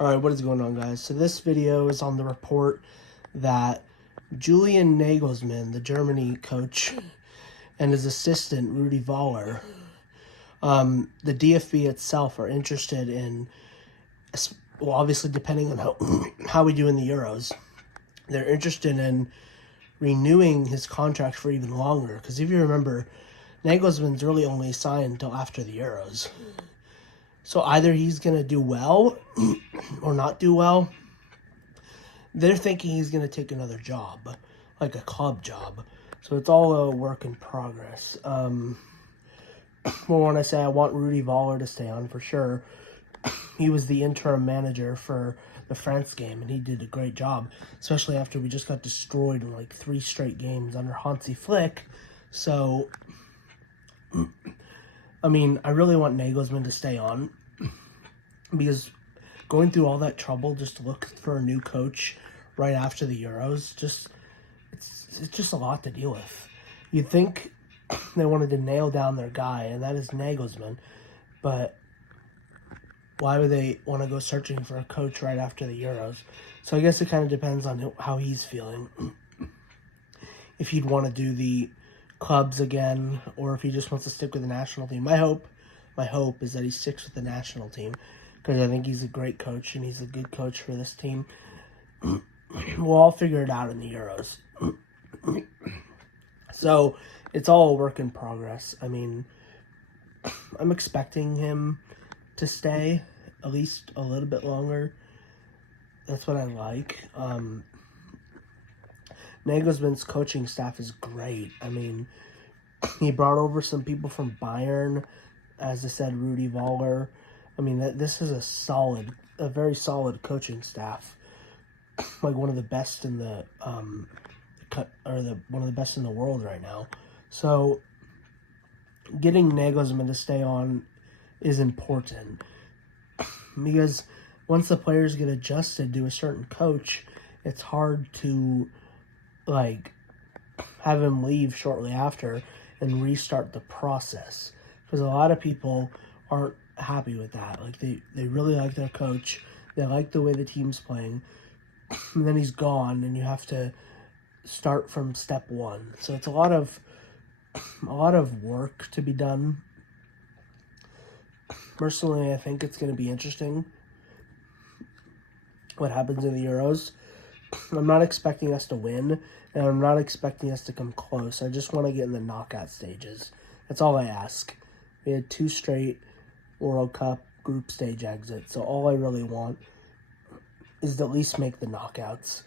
Alright, what is going on, guys? So this video is on the report that Julian Nagelsmann, the Germany coach, and his assistant, Rudi Voller, the DFB itself are interested in, well, obviously depending on how we do in the Euros, they're interested in renewing his contract for even longer. Because if you remember, Nagelsmann's really only signed until after the Euros. So either he's going to do well or not do well. They're thinking he's going to take another job, like a club job. So it's all a work in progress. Well, when I say I want Rudi Voller to stay on, for sure, he was the interim manager for the France game, and he did a great job, especially after we just got destroyed in like 3 straight games under Hansi Flick. So, I mean, I really want Nagelsmann to stay on because going through all that trouble just to look for a new coach right after the Euros, it's just a lot to deal with. You'd think they wanted to nail down their guy, and that is Nagelsmann, but why would they want to go searching for a coach right after the Euros? So I guess it kind of depends on how he's feeling. If he'd want to do the clubs again, or if he just wants to stick with the national team. My hope is that he sticks with the national team, because I think he's a great coach, and he's a good coach for this team. We'll all figure it out in the Euros. So, it's all a work in progress. I mean, I'm expecting him to stay at least a little bit longer. That's what I like. Nagelsmann's coaching staff is great. I mean, he brought over some people from Bayern, as I said, Rudi Voller. I mean, this is a very solid coaching staff, like one of the best in the one of the best in the world right now. So, getting Nagelsmann to stay on is important, because once the players get adjusted to a certain coach, it's hard to have him leave shortly after and restart the process, because a lot of people aren't happy with that. Like, they really like their coach, they like the way the team's playing, and then he's gone and you have to start from step one. So it's a lot of work to be done. Personally, I think it's going to be interesting what happens in the Euros. I'm not expecting us to win, and I'm not expecting us to come close. I just want to get in the knockout stages. That's all I ask. We had 2 straight World Cup group stage exits, so all I really want is to at least make the knockouts.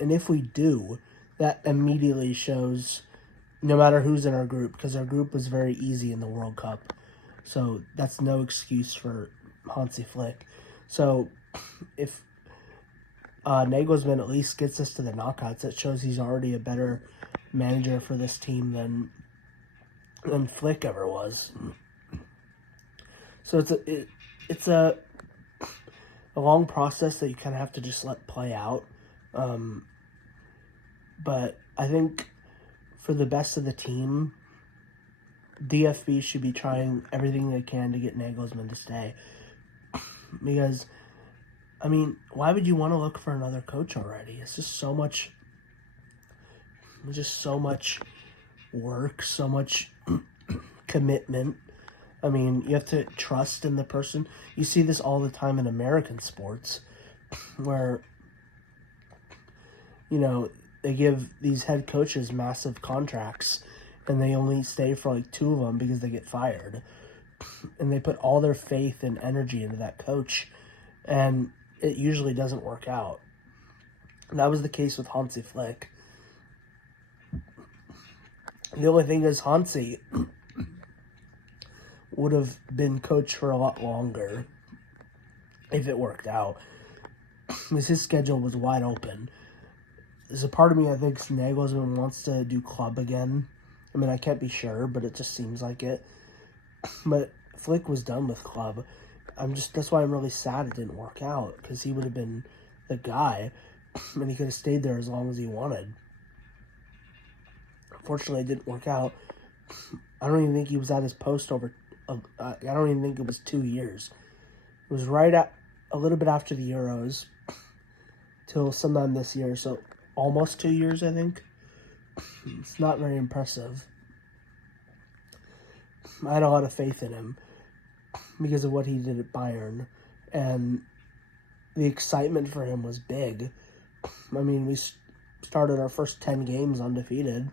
And if we do, that immediately shows, no matter who's in our group, because our group was very easy in the World Cup. So that's no excuse for Hansi Flick. So if Nagelsmann at least gets us to the knockouts, it shows he's already a better manager for this team than Flick ever was. So it's a long process that you kind of have to just let play out. But I think for the best of the team, DFB should be trying everything they can to get Nagelsmann to stay. Because, I mean, why would you want to look for another coach already? It's just so much work, so much commitment. I mean, you have to trust in the person. You see this all the time in American sports, where, they give these head coaches massive contracts, and they only stay for like 2 of them because they get fired. And they put all their faith and energy into that coach, and it usually doesn't work out. And that was the case with Hansi Flick. The only thing is, Hansi would have been coach for a lot longer if it worked out, because his schedule was wide open. There's a part of me that thinks Nagelsmann wants to do club again. I mean, I can't be sure, but it just seems like it. But Flick was done with club. That's why I'm really sad it didn't work out, because he would have been the guy, and he could have stayed there as long as he wanted. Unfortunately, it didn't work out. I don't even think he was at his post I don't even think it was 2 years. It was right a little bit after the Euros till sometime this year, so almost 2 years, I think. It's not very impressive. I had a lot of faith in him because of what he did at Bayern, and the excitement for him was big. I mean, we started our first 10 games undefeated.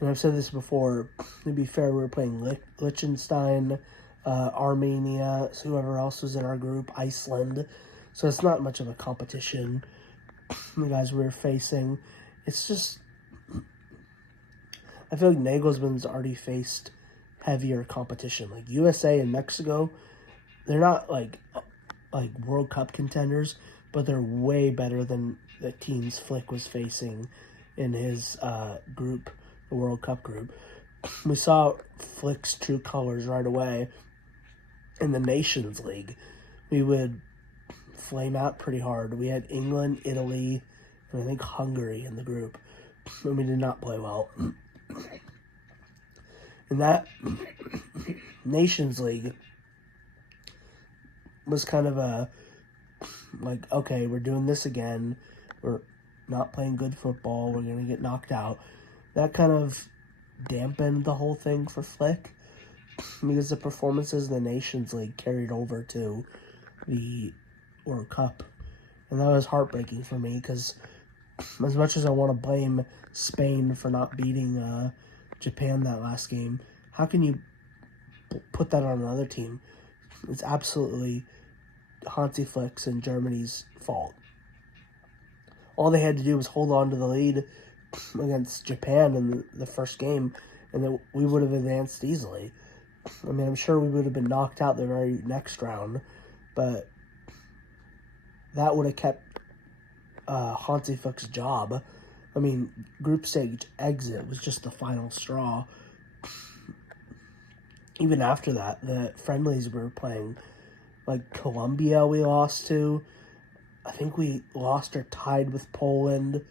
And I've said this before, to be fair, we were playing Liechtenstein, Armenia, whoever else was in our group, Iceland. So it's not much of a competition. The guys we were facing, it's just, I feel like Nagelsmann's already faced heavier competition. Like USA and Mexico, they're not like World Cup contenders, but they're way better than the teams Flick was facing in his group, the World Cup group. We saw Flick's true colors right away in the Nations League. We would flame out pretty hard. We had England, Italy, and I think Hungary in the group, and we did not play well. And that Nations League was kind of a, like, okay, we're doing this again. We're not playing good football. We're going to get knocked out. That kind of dampened the whole thing for Flick because the performances in the Nations League carried over to the World Cup. And that was heartbreaking for me because as much as I want to blame Spain for not beating Japan that last game, how can you put that on another team? It's absolutely Hansi Flick's and Germany's fault. All they had to do was hold on to the lead against Japan in the first game, and then we would have advanced easily. I mean, I'm sure we would have been knocked out the very next round, but that would have kept Hansi Flick's job. I mean, group stage exit was just the final straw. Even after that, the friendlies we were playing, like Colombia we lost to. I think we lost or tied with Poland.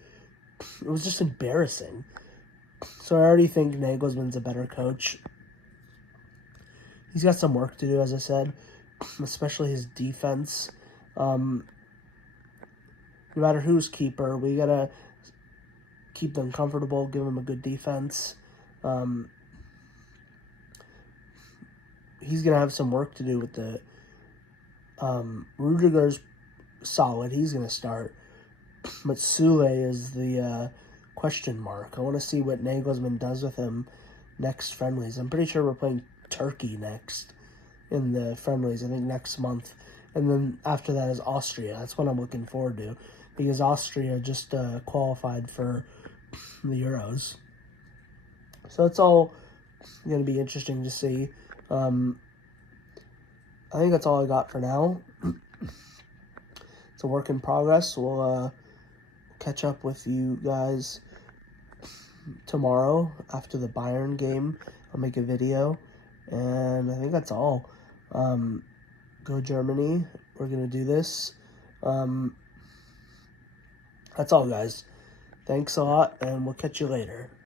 It was just embarrassing. So I already think Nagelsmann's a better coach. He's got some work to do, as I said, especially his defense. No matter who's keeper, we got to keep them comfortable, give them a good defense. He's going to have some work to do with the Rudiger's solid. He's going to start. But Sule is the question mark. I want to see what Nagelsmann does with him next friendlies. I'm pretty sure we're playing Turkey next in the friendlies, I think next month. And then after that is Austria. That's what I'm looking forward to because Austria just qualified for the Euros. So it's all going to be interesting to see. I think that's all I got for now. It's a work in progress. We'll catch up with you guys tomorrow after the Bayern game. I'll make a video. And I think that's all. Go Germany. We're going to do this. That's all, guys. Thanks a lot, and we'll catch you later.